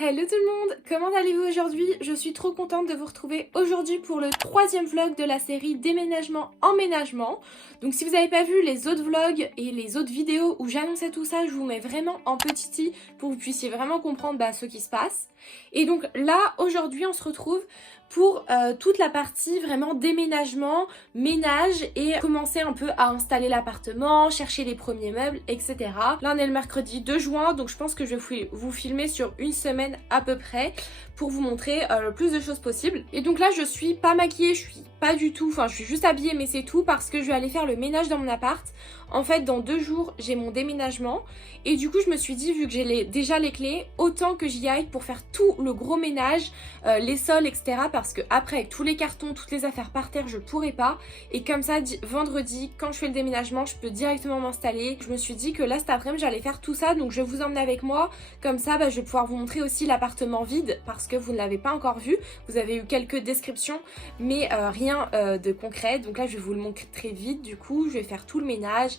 Hello tout le monde, comment allez-vous aujourd'hui? Je suis trop contente de vous retrouver aujourd'hui pour le troisième vlog de la série Déménagement Emménagement. Donc si vous n'avez pas vu les autres vlogs et les autres vidéos où j'annonçais tout ça, je vous mets vraiment en petit i pour que vous puissiez vraiment comprendre ce qui se passe. Et donc là, aujourd'hui, on se retrouve pour toute la partie vraiment déménagement, ménage et commencer un peu à installer l'appartement, chercher les premiers meubles, etc. Là on est le mercredi 2 juin, donc je pense que je vais vous filmer sur une semaine à peu près pour vous montrer le plus de choses possible. Et donc là je suis pas maquillée, je suis pas du tout, enfin je suis juste habillée mais c'est tout parce que je vais aller faire le ménage dans mon appart. En fait dans 2 jours j'ai mon déménagement et du coup je me suis dit vu que j'ai déjà les clés, autant que j'y aille pour faire tout le gros ménage, les sols etc. Parce que après avec tous les cartons, toutes les affaires par terre je pourrais pas. Et comme ça vendredi quand je fais le déménagement je peux directement m'installer. Je me suis dit que là cet après-midi j'allais faire tout ça donc je vais vous emmener avec moi. Comme ça je vais pouvoir vous montrer aussi l'appartement vide parce que vous ne l'avez pas encore vu. Vous avez eu quelques descriptions mais rien de concret. Donc là je vais vous le montrer très vite. Du coup je vais faire tout le ménage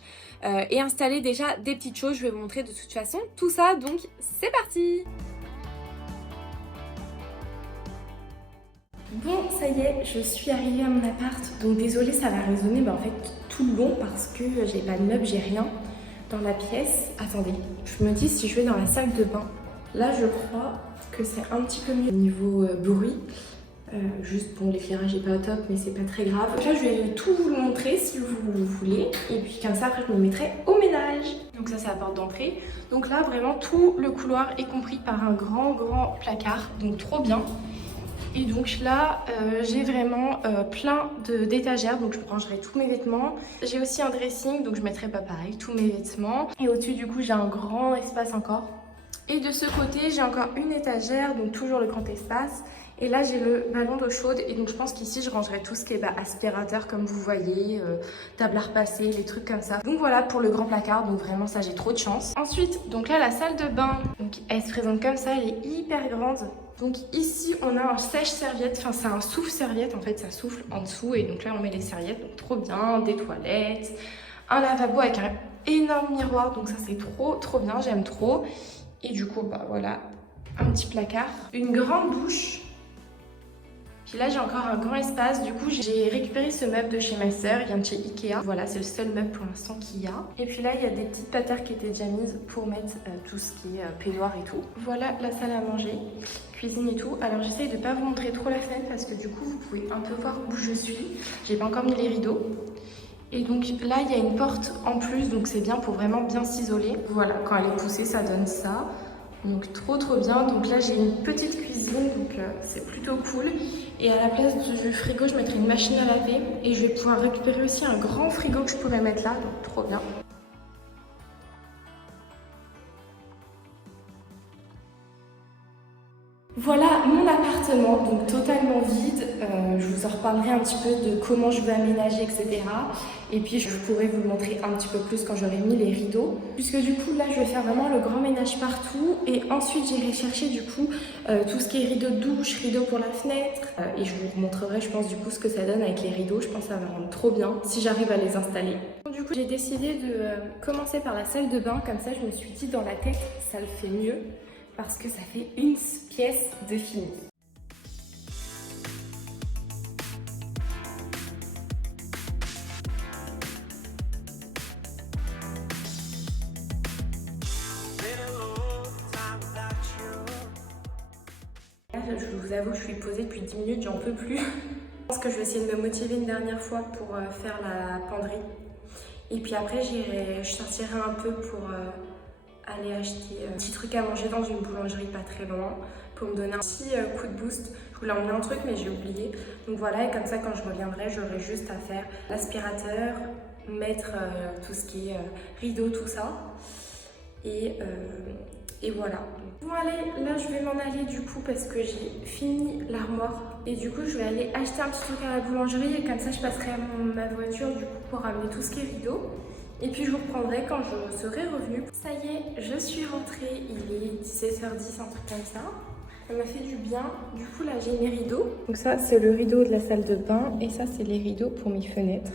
et installer déjà des petites choses. Je vais vous montrer de toute façon tout ça. Donc c'est parti! Bon, ça y est, je suis arrivée à mon appart. Donc désolée, ça va résonner en fait tout le long parce que j'ai pas de meubles, j'ai rien dans la pièce. Attendez, je me dis si je vais dans la salle de bain. Là, je crois que c'est un petit peu mieux au niveau bruit. Juste bon, l'éclairage est pas au top, mais c'est pas très grave. Là, je vais tout vous le montrer si vous voulez. Et puis comme ça, après, je me mettrai au ménage. Donc ça, c'est la porte d'entrée. Donc là, vraiment, tout le couloir est compris par un grand placard. Donc trop bien. Et donc là, j'ai vraiment plein d'étagères, donc je rangerai tous mes vêtements. J'ai aussi un dressing, donc je mettrai pas pareil, tous mes vêtements. Et au-dessus, du coup, j'ai un grand espace encore. Et de ce côté, j'ai encore une étagère, donc toujours le grand espace. Et là, j'ai le ballon d'eau chaude. Et donc, je pense qu'ici, je rangerai tout ce qui est aspirateur, comme vous voyez, table à repasser, les trucs comme ça. Donc voilà pour le grand placard. Donc vraiment, ça, j'ai trop de chance. Ensuite, donc là, la salle de bain. Donc, elle se présente comme ça. Elle est hyper grande. Donc ici, on a un sèche-serviette. Enfin, c'est un souffle-serviette. En fait, ça souffle en dessous. Et donc là, on met les serviettes. Donc trop bien. Des toilettes. Un lavabo avec un énorme miroir. Donc ça, c'est trop bien. J'aime trop. Et du coup, voilà, un petit placard. Une grande douche. Puis là, j'ai encore un grand espace. Du coup, j'ai récupéré ce meuble de chez ma sœur. Il vient de chez Ikea. Voilà, c'est le seul meuble pour l'instant qu'il y a. Et puis là, il y a des petites patères qui étaient déjà mises pour mettre tout ce qui est peignoir et tout. Voilà la salle à manger, cuisine et tout. Alors, j'essaye de ne pas vous montrer trop la fenêtre parce que du coup, vous pouvez un peu voir où je suis. J'ai pas encore mis les rideaux. Et donc là, il y a une porte en plus. Donc, c'est bien pour vraiment bien s'isoler. Voilà, quand elle est poussée, ça donne ça. Donc trop bien. Donc là j'ai une petite cuisine, donc c'est plutôt cool. Et à la place du frigo je mettrai une machine à laver. Et je vais pouvoir récupérer aussi un grand frigo que je pourrais mettre là, donc trop bien. Voilà mon appartement, donc totalement vide. Je vous en reparlerai un petit peu de comment je veux aménager, etc. Et puis je pourrai vous le montrer un petit peu plus quand j'aurai mis les rideaux. Puisque du coup là je vais faire vraiment le grand ménage partout. Et ensuite j'irai chercher du coup tout ce qui est rideaux de douche, rideaux pour la fenêtre. Et je vous montrerai je pense du coup ce que ça donne avec les rideaux. Je pense que ça va rendre trop bien si j'arrive à les installer. Du coup j'ai décidé de commencer par la salle de bain. Comme ça je me suis dit dans la tête ça le fait mieux. Parce que ça fait une pièce de fini. Je vous avoue, je suis posée depuis 10 minutes, j'en peux plus. Je pense que je vais essayer de me motiver une dernière fois pour faire la penderie. Et puis après, je sortirai un peu pour aller acheter un petit truc à manger dans une boulangerie pas très loin pour me donner un petit coup de boost. Je voulais emmener un truc mais j'ai oublié. Donc voilà, et comme ça quand je reviendrai, j'aurai juste à faire l'aspirateur, mettre tout ce qui est rideau, tout ça. Et voilà. Bon allez, là je vais m'en aller du coup parce que j'ai fini l'armoire. Et du coup je vais aller acheter un petit truc à la boulangerie et comme ça je passerai à ma voiture du coup pour ramener tout ce qui est rideau. Et puis je vous reprendrai quand je serai revenue. Ça y est, je suis rentrée, il est 17h10, un truc comme ça. Ça m'a fait du bien. Du coup là j'ai mes rideaux. Donc ça c'est le rideau de la salle de bain et ça c'est les rideaux pour mes fenêtres.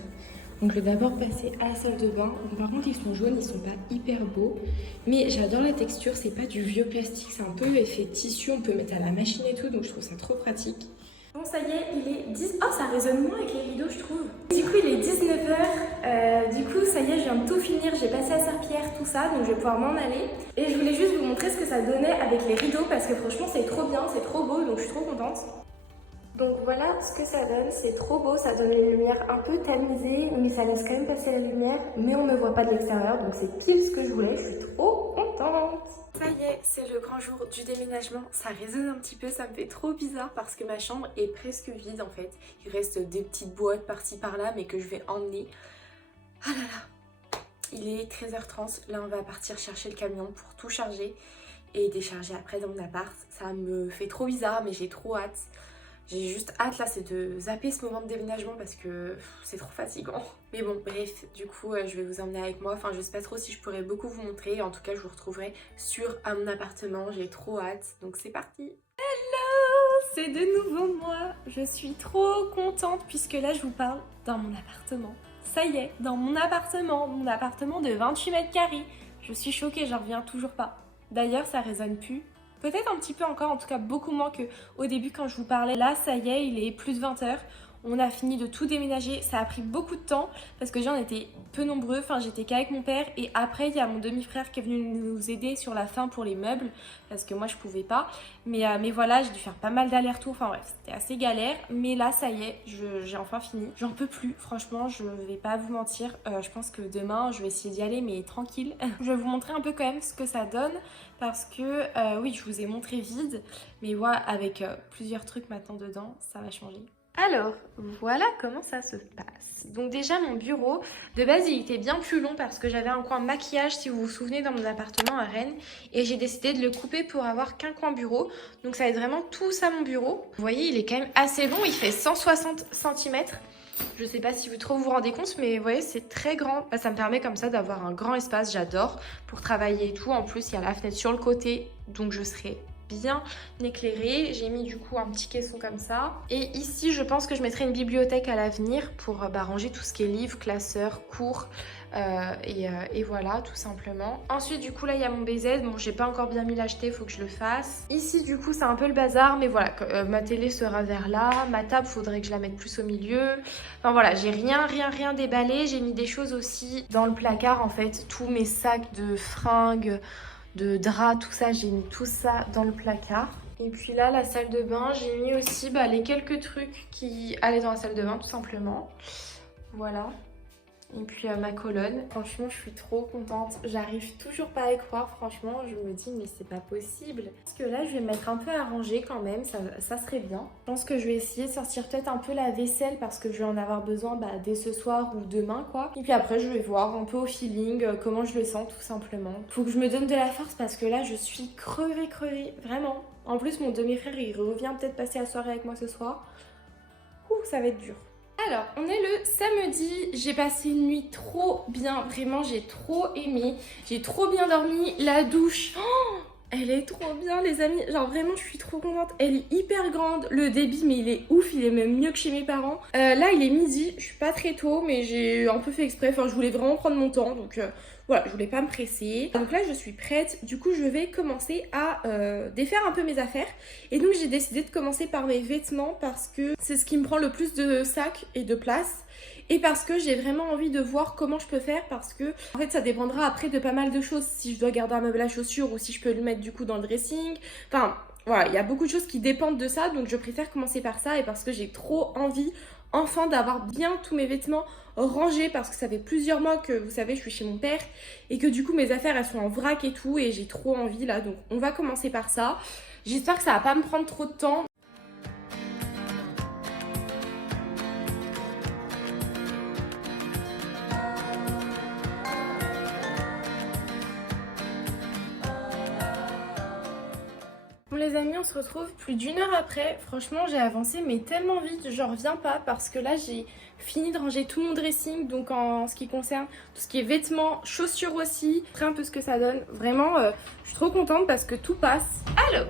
Donc je vais d'abord passer à la salle de bain. Bon, par contre ils sont jaunes, ils sont pas hyper beaux. Mais j'adore la texture, c'est pas du vieux plastique, c'est un peu effet tissu, on peut mettre à la machine et tout, donc je trouve ça trop pratique. Bon ça y est, il est 10... Oh ça résonne moins avec les rideaux je trouve. Du coup il est 19h, du coup ça y est je viens de tout finir, j'ai passé la serpillière, tout ça, donc je vais pouvoir m'en aller. Et je voulais juste vous montrer ce que ça donnait avec les rideaux parce que franchement c'est trop bien, c'est trop beau, donc je suis trop contente. Donc voilà ce que ça donne, c'est trop beau, ça donne une lumière un peu tamisée, mais ça laisse quand même passer la lumière, mais on ne voit pas de l'extérieur, donc c'est pile ce que je voulais, je suis trop contente. Ça y est, c'est le grand jour du déménagement, ça résonne un petit peu, ça me fait trop bizarre parce que ma chambre est presque vide en fait. Il reste des petites boîtes par-ci par-là, mais que je vais emmener. Ah là là, il est 13h30, là on va partir chercher le camion pour tout charger et décharger après dans mon appart. Ça me fait trop bizarre, mais j'ai trop hâte. J'ai juste hâte là, c'est de zapper ce moment de déménagement parce que c'est trop fatigant. Mais bon, bref, du coup, je vais vous emmener avec moi. Enfin, je sais pas trop si je pourrais beaucoup vous montrer. En tout cas, je vous retrouverai à mon appartement. J'ai trop hâte. Donc c'est parti. Hello, c'est de nouveau moi. Je suis trop contente puisque là, je vous parle dans mon appartement. Ça y est, dans mon appartement de 28 mètres carrés. Je suis choquée, j'en reviens toujours pas. D'ailleurs, ça résonne plus. Peut-être un petit peu encore, en tout cas beaucoup moins qu'au début quand je vous parlais. Là, ça y est, il est plus de 20h. On a fini de tout déménager. Ça a pris beaucoup de temps parce que on était peu nombreux. Enfin, j'étais qu'avec mon père. Et après, il y a mon demi-frère qui est venu nous aider sur la fin pour les meubles parce que moi, je pouvais pas. Mais voilà, j'ai dû faire pas mal d'allers-retours. Enfin bref, c'était assez galère. Mais là, ça y est, j'ai enfin fini. J'en peux plus. Franchement, je vais pas vous mentir. Je pense que demain, je vais essayer d'y aller, mais tranquille. Je vais vous montrer un peu quand même ce que ça donne parce que oui, je vous ai montré vide. Mais voilà, avec plusieurs trucs maintenant dedans, ça va changer. Alors, voilà comment ça se passe. Donc déjà, mon bureau, de base, il était bien plus long parce que j'avais un coin maquillage, si vous vous souvenez, dans mon appartement à Rennes. Et j'ai décidé de le couper pour avoir qu'un coin bureau. Donc ça va être vraiment tout ça, mon bureau. Vous voyez, il est quand même assez long, il fait 160 cm. Je sais pas si vous trop vous rendez compte, mais vous voyez, c'est très grand. Ça me permet comme ça d'avoir un grand espace, j'adore, pour travailler et tout. En plus, il y a la fenêtre sur le côté, donc je serai bien éclairée. J'ai mis du coup un petit caisson comme ça. Et ici, je pense que je mettrai une bibliothèque à l'avenir pour ranger tout ce qui est livres, classeurs, cours. Et voilà, tout simplement. Ensuite, du coup, là, il y a mon BZ. Bon, j'ai pas encore bien mis l'acheter, faut que je le fasse. Ici, du coup, c'est un peu le bazar, mais voilà, ma télé sera vers là. Ma table, faudrait que je la mette plus au milieu. Enfin voilà, j'ai rien déballé. J'ai mis des choses aussi dans le placard, en fait. Tous mes sacs de fringues, de draps, tout ça, j'ai mis tout ça dans le placard. Et puis là, la salle de bain, j'ai mis aussi les quelques trucs qui allaient dans la salle de bain, tout simplement. Voilà. Et puis ma colonne. Franchement, je suis trop contente. J'arrive toujours pas à y croire. Franchement, je me dis, mais c'est pas possible. Parce que là, je vais me mettre un peu à ranger quand même. Ça serait bien. Je pense que je vais essayer de sortir peut-être un peu la vaisselle parce que je vais en avoir besoin dès ce soir ou demain, quoi. Et puis après, je vais voir un peu au feeling comment je le sens, tout simplement. Faut que je me donne de la force parce que là, je suis crevée. Vraiment. En plus, mon demi-frère, il revient peut-être passer la soirée avec moi ce soir. Ouh, ça va être dur. Alors, on est le samedi, j'ai passé une nuit trop bien, vraiment j'ai trop aimé, j'ai trop bien dormi, la douche, oh, elle est trop bien les amis, genre vraiment je suis trop contente, elle est hyper grande, le débit mais il est ouf, il est même mieux que chez mes parents. Là il est midi, je suis pas très tôt mais j'ai un peu fait exprès, enfin je voulais vraiment prendre mon temps donc voilà, je voulais pas me presser. Donc là je suis prête, du coup je vais commencer à défaire un peu mes affaires. Et donc j'ai décidé de commencer par mes vêtements parce que c'est ce qui me prend le plus de sacs et de place. Et parce que j'ai vraiment envie de voir comment je peux faire parce que en fait ça dépendra après de pas mal de choses. Si je dois garder un meuble à chaussures ou si je peux le mettre du coup dans le dressing. Enfin voilà, il y a beaucoup de choses qui dépendent de ça. Donc je préfère commencer par ça et parce que j'ai trop envie enfin d'avoir bien tous mes vêtements rangés parce que ça fait plusieurs mois que vous savez je suis chez mon père et que du coup mes affaires elles sont en vrac et tout et j'ai trop envie là, donc on va commencer par ça. J'espère que ça va pas me prendre trop de temps. Bon les amis, on se retrouve plus d'une heure après. Franchement j'ai avancé mais tellement vite, j'en reviens pas parce que là j'ai fini de ranger tout mon dressing. Donc en ce qui concerne tout ce qui est vêtements, chaussures aussi, un peu ce que ça donne. Vraiment je suis trop contente parce que tout passe. Alors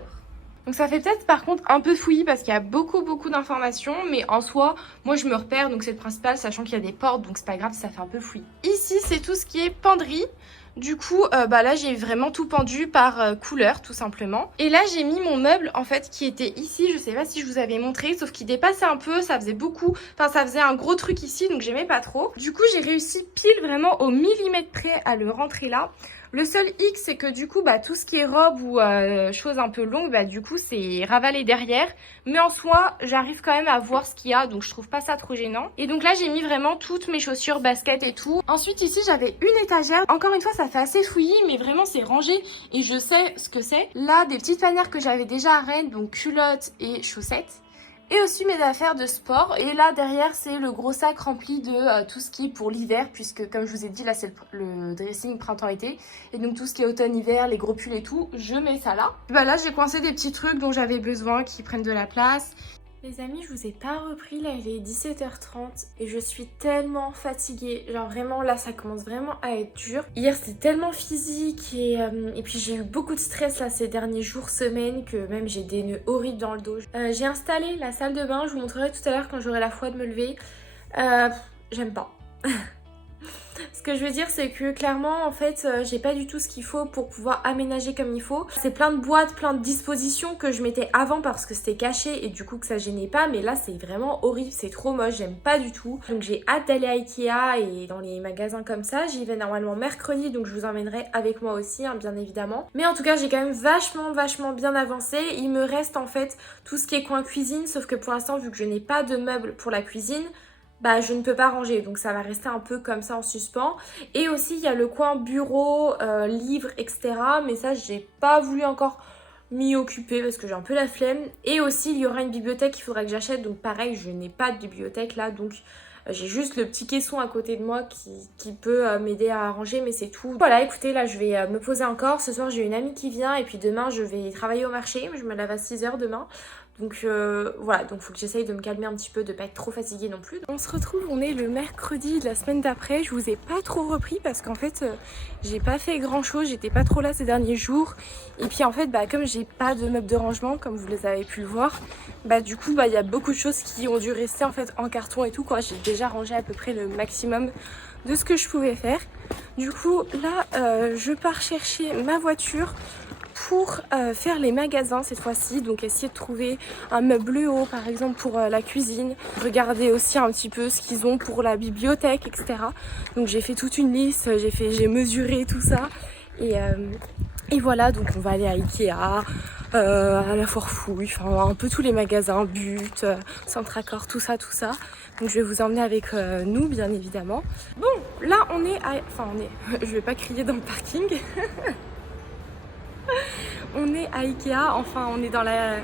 Donc ça fait peut-être par contre un peu fouillis parce qu'il y a beaucoup d'informations, mais en soi, moi je me repère, donc c'est le principal, sachant qu'il y a des portes, donc c'est pas grave si ça fait un peu fouillis. Ici, c'est tout ce qui est penderie. Du coup, là j'ai vraiment tout pendu par couleur tout simplement. Et là j'ai mis mon meuble en fait qui était ici, je sais pas si je vous avais montré, sauf qu'il dépassait un peu, ça faisait beaucoup, enfin ça faisait un gros truc ici donc j'aimais pas trop. Du coup j'ai réussi pile vraiment au millimètre près à le rentrer là. Le seul hic, c'est que du coup, tout ce qui est robe ou choses un peu longues, du coup, c'est ravalé derrière. Mais en soi, j'arrive quand même à voir ce qu'il y a, donc je trouve pas ça trop gênant. Et donc là, j'ai mis vraiment toutes mes chaussures, baskets et tout. Ensuite, ici, j'avais une étagère. Encore une fois, ça fait assez fouillis, mais vraiment, c'est rangé et je sais ce que c'est. Là, des petites panières que j'avais déjà à Rennes, donc culottes et chaussettes. Et aussi mes affaires de sport. Et là derrière c'est le gros sac rempli de tout ce qui est pour l'hiver, puisque comme je vous ai dit là c'est le dressing printemps-été. Et donc tout ce qui est automne-hiver, les gros pulls et tout, je mets ça là. Là j'ai coincé des petits trucs dont j'avais besoin qui prennent de la place. Les amis, je vous ai pas repris, là il est 17h30 et je suis tellement fatiguée, genre vraiment là ça commence vraiment à être dur. Hier c'était tellement physique et puis j'ai eu beaucoup de stress là ces derniers jours, semaines, que même j'ai des nœuds horribles dans le dos. J'ai installé la salle de bain, je vous montrerai tout à l'heure quand j'aurai la foi de me lever. J'aime pas. Ce que je veux dire c'est que clairement en fait j'ai pas du tout ce qu'il faut pour pouvoir aménager comme il faut. C'est plein de boîtes, plein de dispositions que je mettais avant parce que c'était caché et du coup que ça gênait pas, mais là c'est vraiment horrible, c'est trop moche, j'aime pas du tout. Donc j'ai hâte d'aller à Ikea et dans les magasins comme ça. J'y vais normalement mercredi donc je vous emmènerai avec moi aussi bien évidemment. Mais en tout cas j'ai quand même vachement bien avancé. Il me reste en fait tout ce qui est coin cuisine, sauf que pour l'instant vu que je n'ai pas de meubles pour la cuisine, je ne peux pas ranger, donc ça va rester un peu comme ça en suspens. Et aussi il y a le coin bureau, livres, etc. Mais ça j'ai pas voulu encore m'y occuper parce que j'ai un peu la flemme. Et aussi il y aura une bibliothèque qu'il faudra que j'achète, donc pareil je n'ai pas de bibliothèque là, donc j'ai juste le petit caisson à côté de moi qui peut m'aider à ranger, mais c'est tout. Voilà, écoutez, là je vais me poser encore. Ce soir j'ai une amie qui vient et puis demain je vais travailler au marché. Je me lève à 6h demain. Donc voilà, donc faut que j'essaye de me calmer un petit peu, de pas être trop fatiguée non plus. On se retrouve, on est le mercredi de la semaine d'après. Je vous ai pas trop repris parce qu'en fait j'ai pas fait grand chose, j'étais pas trop là ces derniers jours. Et puis en fait comme j'ai pas de meubles de rangement comme vous les avez pu le voir, du coup il y a beaucoup de choses qui ont dû rester en fait en carton et tout quoi. J'ai déjà rangé à peu près le maximum de ce que je pouvais faire. Du coup là je pars chercher ma voiture pour faire les magasins cette fois-ci, donc essayer de trouver un meuble haut par exemple pour la cuisine, regarder aussi un petit peu ce qu'ils ont pour la bibliothèque, etc. Donc j'ai fait toute une liste, j'ai mesuré tout ça et voilà, donc on va aller à Ikea, à la Foire Fouille, enfin un peu tous les magasins, But, Centracor, tout ça. Donc je vais vous emmener avec nous bien évidemment. Bon, là on est à... Enfin on est... Je vais pas crier dans le parking. On est à Ikea, enfin on est dans la...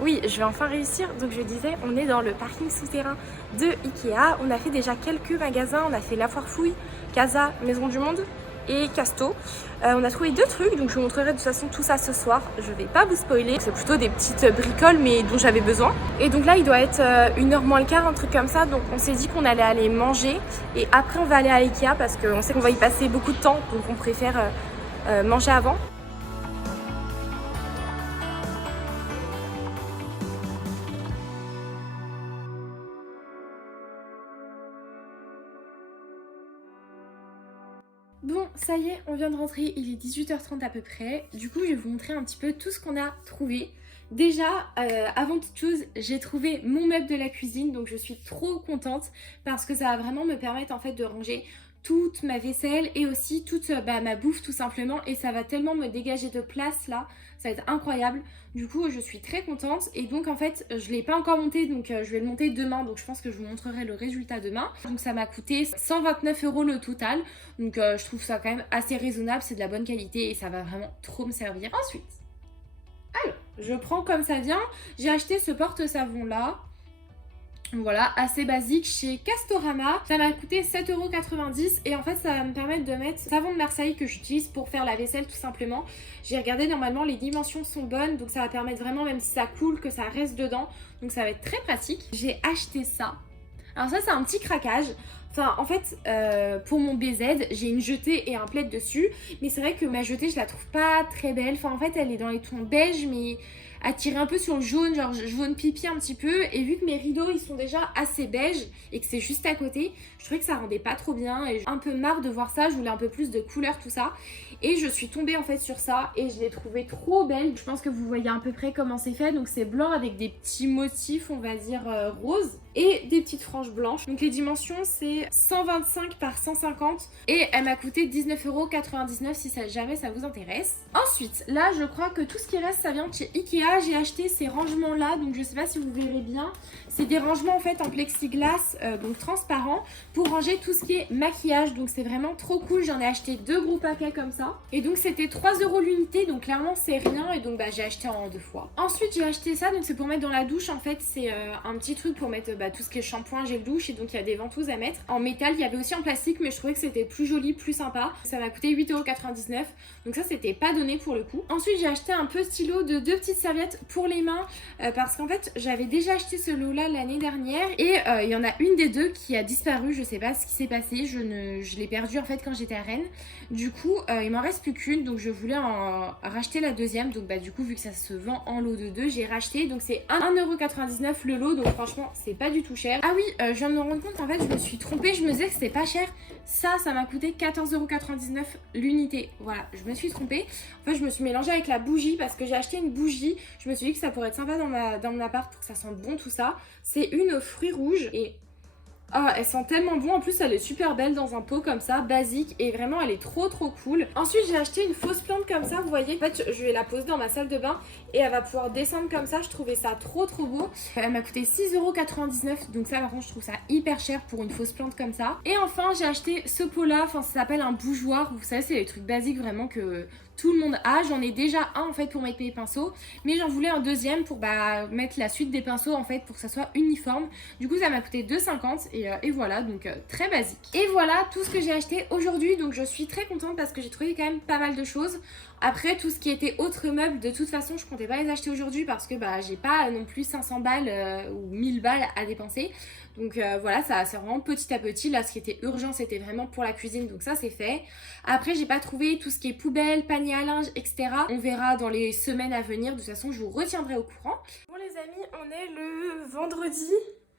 Oui, je vais enfin réussir. Donc je disais, on est dans le parking souterrain de Ikea. On a fait déjà quelques magasins, on a fait la Foire Fouille, Casa, Maison du Monde et Casto. On a trouvé 2 trucs, donc je vous montrerai de toute façon tout ça ce soir. Je vais pas vous spoiler, c'est plutôt des petites bricoles mais dont j'avais besoin. Et donc là il doit être 1h moins le quart, un truc comme ça. Donc on s'est dit qu'on allait aller manger et après on va aller à Ikea parce qu'on sait qu'on va y passer beaucoup de temps. Donc on préfère manger avant. Bon, ça y est, on vient de rentrer, il est 18h30 à peu près. Du coup, je vais vous montrer un petit peu tout ce qu'on a trouvé. Déjà, avant toute chose, j'ai trouvé mon meuble de la cuisine, donc je suis trop contente parce que ça va vraiment me permettre en fait de ranger toute ma vaisselle et aussi toute ma bouffe tout simplement, et ça va tellement me dégager de place là, ça va être incroyable. Du coup je suis très contente et donc en fait je ne l'ai pas encore monté, donc je vais le monter demain, donc je pense que je vous montrerai le résultat demain. Donc ça m'a coûté 129 € le total, donc je trouve ça quand même assez raisonnable, c'est de la bonne qualité et ça va vraiment trop me servir. Ensuite, alors je prends comme ça vient, j'ai acheté ce porte-savon là. Voilà, assez basique chez Castorama. Ça m'a coûté 7,90 € et en fait ça va me permettre de mettre savon de Marseille que j'utilise pour faire la vaisselle tout simplement. J'ai regardé, normalement les dimensions sont bonnes, donc ça va permettre vraiment, même si ça coule, que ça reste dedans. Donc ça va être très pratique. J'ai acheté ça. Alors ça c'est un petit craquage. Enfin, en fait, pour mon BZ, j'ai une jetée et un plaid dessus. Mais c'est vrai que ma jetée, je la trouve pas très belle. Enfin, en fait, elle est dans les tons beige, mais attirée un peu sur le jaune, genre jaune pipi un petit peu. Et vu que mes rideaux, ils sont déjà assez beige et que c'est juste à côté, je trouvais que ça rendait pas trop bien. Et j'ai un peu marre de voir ça. Je voulais un peu plus de couleur, tout ça. Et je suis tombée en fait sur ça et je l'ai trouvée trop belle. Je pense que vous voyez à peu près comment c'est fait. Donc c'est blanc avec des petits motifs, on va dire roses, et des petites franges blanches. Donc les dimensions c'est 125 par 150 et elle m'a coûté 19,99€ si jamais ça vous intéresse. Ensuite, là je crois que tout ce qui reste ça vient de chez Ikea. J'ai acheté ces rangements là, donc je sais pas si vous verrez bien. C'est des rangements en fait en plexiglas, donc transparent, pour ranger tout ce qui est maquillage. Donc c'est vraiment trop cool. J'en ai acheté 2 gros paquets comme ça. Et donc c'était 3€ l'unité, donc clairement c'est rien. Et donc bah j'ai acheté en 2 fois. Ensuite j'ai acheté ça, donc c'est pour mettre dans la douche. En fait c'est un petit truc pour mettre tout ce qui est shampoing, gel douche. Et donc il y a des ventouses à mettre en métal. Il y avait aussi en plastique, mais je trouvais que c'était plus joli, plus sympa. Ça m'a coûté 8,99€. Donc ça c'était pas donné pour le coup. Ensuite j'ai acheté un peu stylo de 2 petites serviettes pour les mains, parce qu'en fait j'avais déjà acheté ce lot là l'année dernière et il y en a une des deux qui a disparu. Je sais pas ce qui s'est passé, je l'ai perdue en fait quand j'étais à Rennes. Du coup il m'en reste plus qu'une, donc je voulais en racheter la deuxième. Donc du coup vu que ça se vend en lot de 2, j'ai racheté. Donc c'est 1,99€ le lot, donc franchement c'est pas du tout cher. Ah oui, je viens de me rendre compte en fait je me suis trompée, je me disais que c'était pas cher. Ça m'a coûté 14,99€ l'unité. Voilà, je me suis trompée. En fait je me suis mélangée avec la bougie parce que j'ai acheté une bougie. Je me suis dit que ça pourrait être sympa dans mon appart pour que ça sente bon tout ça. C'est une aux fruits rouges et elle sent tellement bon. En plus elle est super belle dans un pot comme ça, basique, et vraiment elle est trop cool. Ensuite j'ai acheté une fausse plante comme ça, vous voyez. En fait je vais la poser dans ma salle de bain et elle va pouvoir descendre comme ça. Je trouvais ça trop beau. Elle m'a coûté 6,99€, donc ça par contre je trouve ça hyper cher pour une fausse plante comme ça. Et enfin j'ai acheté ce pot là, enfin ça s'appelle un bougeoir. Vous savez c'est les trucs basiques vraiment que tout le monde a. J'en ai déjà un en fait pour mettre mes pinceaux, mais j'en voulais un deuxième pour mettre la suite des pinceaux en fait pour que ça soit uniforme. Du coup ça m'a coûté 2,50€ et voilà, donc très basique. Et voilà tout ce que j'ai acheté aujourd'hui, donc je suis très contente parce que j'ai trouvé quand même pas mal de choses. Après tout ce qui était autres meubles, de toute façon je comptais pas les acheter aujourd'hui parce que j'ai pas non plus 500 balles ou 1000 balles à dépenser. Donc voilà, ça c'est vraiment petit à petit. Là ce qui était urgent c'était vraiment pour la cuisine, donc ça c'est fait. Après j'ai pas trouvé tout ce qui est poubelle, panier à linge, etc. On verra dans les semaines à venir. De toute façon je vous retiendrai au courant. Bon les amis, on est le vendredi.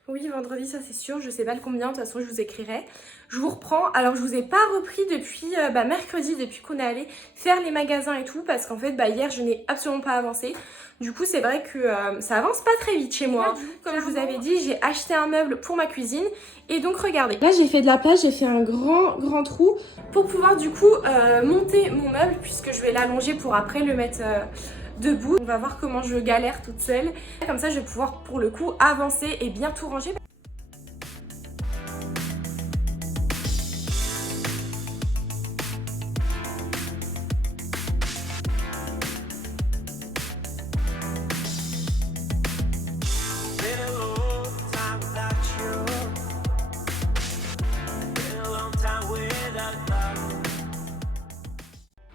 Oui, vendredi, ça c'est sûr, je sais pas le combien, de toute façon je vous écrirai. Je vous reprends. Alors je vous ai pas repris depuis mercredi, depuis qu'on est allé faire les magasins et tout, parce qu'en fait hier je n'ai absolument pas avancé. Du coup c'est vrai que ça avance pas très vite chez moi. Comme je vous avais dit, j'ai acheté un meuble pour ma cuisine. Et donc regardez, là j'ai fait de la place, j'ai fait un grand trou pour pouvoir du coup monter mon meuble, puisque je vais l'allonger pour après le mettre debout. On va voir comment je galère toute seule. Comme ça je vais pouvoir pour le coup avancer et bien tout ranger.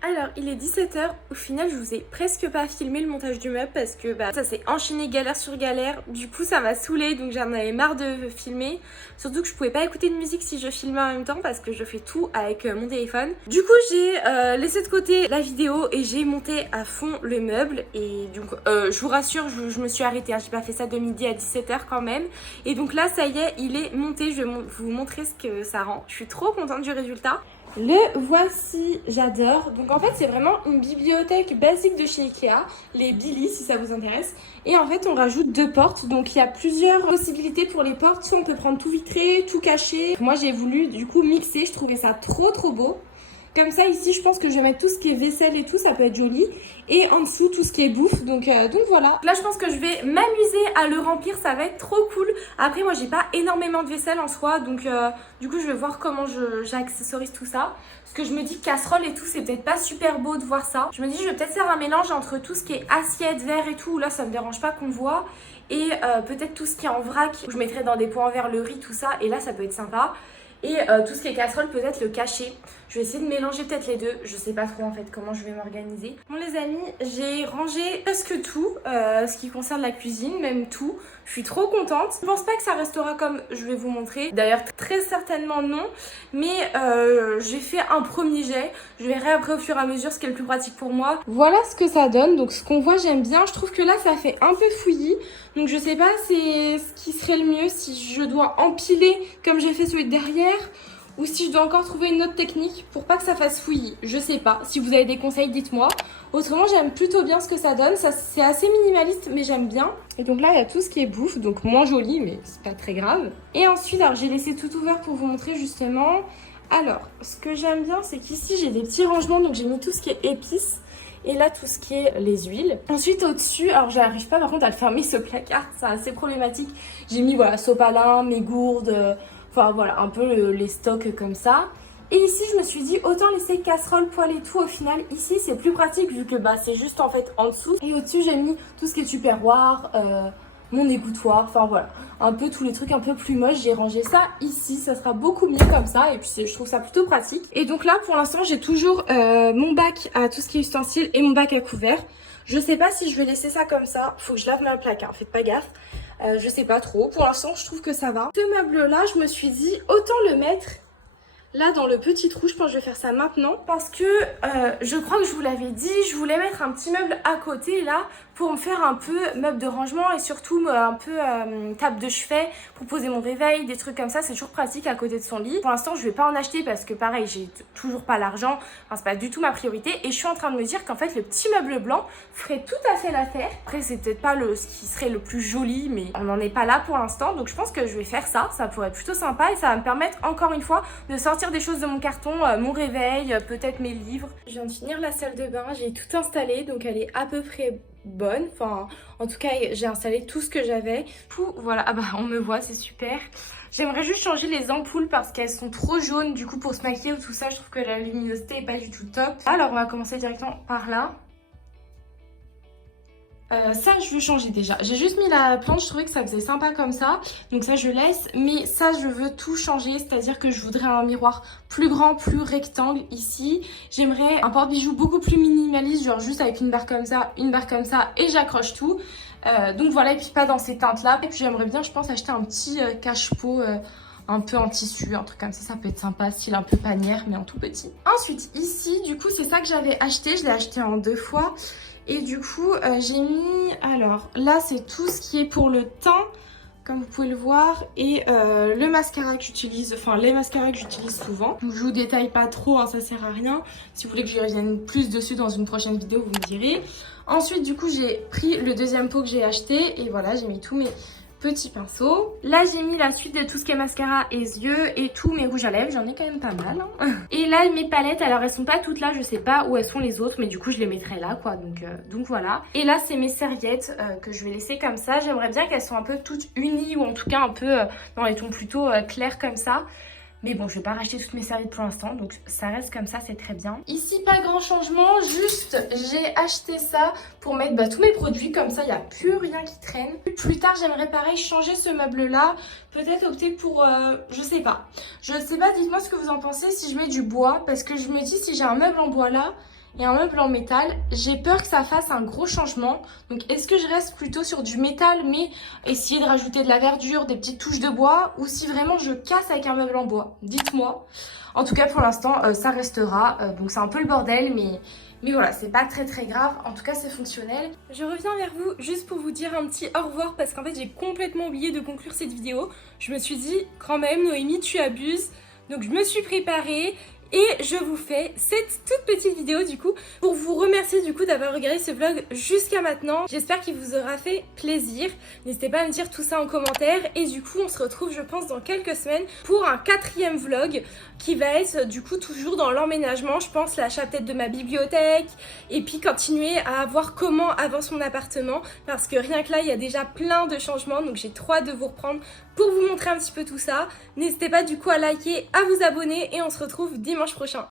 Alors il est 17h, au final je vous ai presque pas filmé le montage du meuble parce que ça s'est enchaîné galère sur galère. Du coup ça m'a saoulée, donc j'en avais marre de filmer. Surtout que je pouvais pas écouter de musique si je filmais en même temps parce que je fais tout avec mon téléphone. Du coup j'ai laissé de côté la vidéo et j'ai monté à fond le meuble. Et donc je vous rassure, je me suis arrêtée, hein. J'ai pas fait ça de midi à 17h quand même. Et donc là ça y est, il est monté, je vais vous montrer ce que ça rend. Je suis trop contente du résultat. Le voici, j'adore. Donc en fait c'est vraiment une bibliothèque basique de chez Ikea, les Billy si ça vous intéresse. Et en fait on rajoute 2 portes, donc il y a plusieurs possibilités pour les portes. Soit on peut prendre tout vitré, tout caché. Moi j'ai voulu du coup mixer, je trouvais ça trop beau. Comme ça ici je pense que je vais mettre tout ce qui est vaisselle et tout, ça peut être joli. Et en dessous tout ce qui est bouffe, donc voilà. Là je pense que je vais m'amuser à le remplir, ça va être trop cool. Après moi j'ai pas énormément de vaisselle en soi, donc du coup je vais voir comment j'accessorise tout ça. Parce que je me dis casserole et tout c'est peut-être pas super beau de voir ça. Je me dis je vais peut-être faire un mélange entre tout ce qui est assiette, verre et tout. Là ça me dérange pas qu'on voit. Et peut-être tout ce qui est en vrac, je mettrai dans des pots en verre le riz, tout ça. Et là ça peut être sympa. et tout ce qui est casserole peut-être le cacher. Je vais essayer de mélanger peut-être les deux, je sais pas trop en fait comment je vais m'organiser. Bon les amis, j'ai rangé presque tout, ce qui concerne la cuisine, même tout. Je suis trop contente. Je pense pas que ça restera comme je vais vous montrer. D'ailleurs très certainement non, mais j'ai fait un premier jet. Je verrai après au fur et à mesure ce qui est le plus pratique pour moi. Voilà ce que ça donne, donc ce qu'on voit j'aime bien. Je trouve que là ça fait un peu fouillis, donc je sais pas c'est ce qui serait le mieux, si je dois empiler comme j'ai fait celui de derrière, ou si je dois encore trouver une autre technique pour pas que ça fasse fouillis. Je sais pas. Si vous avez des conseils, dites-moi. Autrement, j'aime plutôt bien ce que ça donne. Ça, c'est assez minimaliste, mais j'aime bien. Et donc là, il y a tout ce qui est bouffe, donc moins joli, mais c'est pas très grave. Et ensuite, alors j'ai laissé tout ouvert pour vous montrer justement. Alors, ce que j'aime bien, c'est qu'ici, j'ai des petits rangements. Donc j'ai mis tout ce qui est épices. Et là, tout ce qui est les huiles. Ensuite, au-dessus, alors j'arrive pas par contre à le fermer ce placard. C'est assez problématique. J'ai mis, voilà, sopalin, mes gourdes... Enfin voilà, un peu les stocks comme ça. Et ici, je me suis dit, autant laisser casserole, poêle et tout. Au final, ici, c'est plus pratique vu que bah, c'est juste en fait en dessous. Et au-dessus, j'ai mis tout ce qui est tupperware, mon égouttoir. Enfin voilà, un peu tous les trucs un peu plus moches. J'ai rangé ça ici. Ça sera beaucoup mieux comme ça. Et puis, je trouve ça plutôt pratique. Et donc là, pour l'instant, j'ai toujours mon bac à tout ce qui est ustensiles et mon bac à couverts. Je sais pas si je vais laisser ça comme ça. Faut que je lave ma plaque, hein. Faites pas gaffe. Je sais pas trop. Pour l'instant, je trouve que ça va. Ce meuble-là, je me suis dit, autant le mettre là dans le petit trou. Je pense que je vais faire ça maintenant. Parce que je crois que je vous l'avais dit, je voulais mettre un petit meuble à côté là pour me faire un peu meuble de rangement et surtout un peu table de chevet pour poser mon réveil, des trucs comme ça. C'est toujours pratique à côté de son lit. Pour l'instant, je vais pas en acheter parce que pareil, j'ai toujours pas l'argent. Enfin, c'est pas du tout ma priorité. Et je suis en train de me dire qu'en fait, le petit meuble blanc ferait tout à fait l'affaire. Après, c'est peut-être pas ce qui serait le plus joli, mais on n'en est pas là pour l'instant. Donc, je pense que je vais faire ça. Ça pourrait être plutôt sympa et ça va me permettre encore une fois de sortir des choses de mon carton, mon réveil, peut-être mes livres. Je viens de finir la salle de bain. J'ai tout installé, donc elle est à peu près bonne. Enfin, en tout cas, j'ai installé tout ce que j'avais. Voilà, ah bah on me voit, c'est super. J'aimerais juste changer les ampoules parce qu'elles sont trop jaunes. Du coup, pour se maquiller ou tout ça, je trouve que la luminosité est pas du tout top. Alors, on va commencer directement par là. Ça je veux changer déjà. J'ai juste mis la plante, je trouvais que ça faisait sympa comme ça. Donc ça je laisse. Mais ça je veux tout changer. C'est-à-dire que je voudrais un miroir plus grand, plus rectangle ici. J'aimerais un porte-bijoux beaucoup plus minimaliste. Genre juste avec une barre comme ça et j'accroche tout. Donc voilà, et puis pas dans ces teintes là. Et puis j'aimerais bien, je pense, acheter un petit cache-pot un peu en tissu, un truc comme ça peut être sympa, style un peu panière mais en tout petit. Ensuite ici, du coup c'est ça que j'avais acheté. Je l'ai acheté en 2 fois. Et du coup, j'ai mis... Alors, là, c'est tout ce qui est pour le teint, comme vous pouvez le voir. Et le mascara que j'utilise, enfin, les mascaras que j'utilise souvent. Donc, je vous détaille pas trop, hein, ça sert à rien. Si vous voulez que je revienne plus dessus dans une prochaine vidéo, vous me direz. Ensuite, du coup, j'ai pris le deuxième pot que j'ai acheté. Et voilà, j'ai mis tous mes petits pinceaux. Là, j'ai mis la suite de tout ce qui est mascara et yeux et tous mes rouges à lèvres. J'en ai quand même pas mal. Hein. Et là, mes palettes, alors elles sont pas toutes là. Je sais pas où elles sont les autres, mais du coup, je les mettrai là, quoi. Donc voilà. Et là, c'est mes serviettes que je vais laisser comme ça. J'aimerais bien qu'elles soient un peu toutes unies ou en tout cas un peu dans les tons plutôt clairs comme ça. Mais bon, je vais pas racheter toutes mes serviettes pour l'instant, donc ça reste comme ça, c'est très bien. Ici, pas grand changement, juste j'ai acheté ça pour mettre tous mes produits, comme ça, il n'y a plus rien qui traîne. Plus tard, j'aimerais pareil changer ce meuble-là, peut-être opter pour, je sais pas. Je sais pas, dites-moi ce que vous en pensez si je mets du bois, parce que je me dis si j'ai un meuble en bois là, et un meuble en métal, j'ai peur que ça fasse un gros changement. Donc est-ce que je reste plutôt sur du métal mais essayer de rajouter de la verdure, des petites touches de bois, ou si vraiment je casse avec un meuble en bois? Dites-moi. En tout cas pour l'instant ça restera, donc c'est un peu le bordel mais voilà, c'est pas très grave, en tout cas c'est fonctionnel. Je reviens vers vous juste pour vous dire un petit au revoir parce qu'en fait j'ai complètement oublié de conclure cette vidéo. Je me suis dit quand même Noémie tu abuses, donc je me suis préparée. Et je vous fais cette toute petite vidéo du coup pour vous remercier du coup d'avoir regardé ce vlog jusqu'à maintenant. J'espère qu'il vous aura fait plaisir. N'hésitez pas à me dire tout ça en commentaire. Et du coup on se retrouve je pense dans quelques semaines pour un 4e vlog qui va être du coup toujours dans l'emménagement. Je pense l'achat peut-être de ma bibliothèque et puis continuer à voir comment avance mon appartement. Parce que rien que là il y a déjà plein de changements. Donc j'ai trop hâte de vous reprendre pour vous montrer un petit peu tout ça. N'hésitez pas du coup à liker, à vous abonner et on se retrouve dimanche prochain.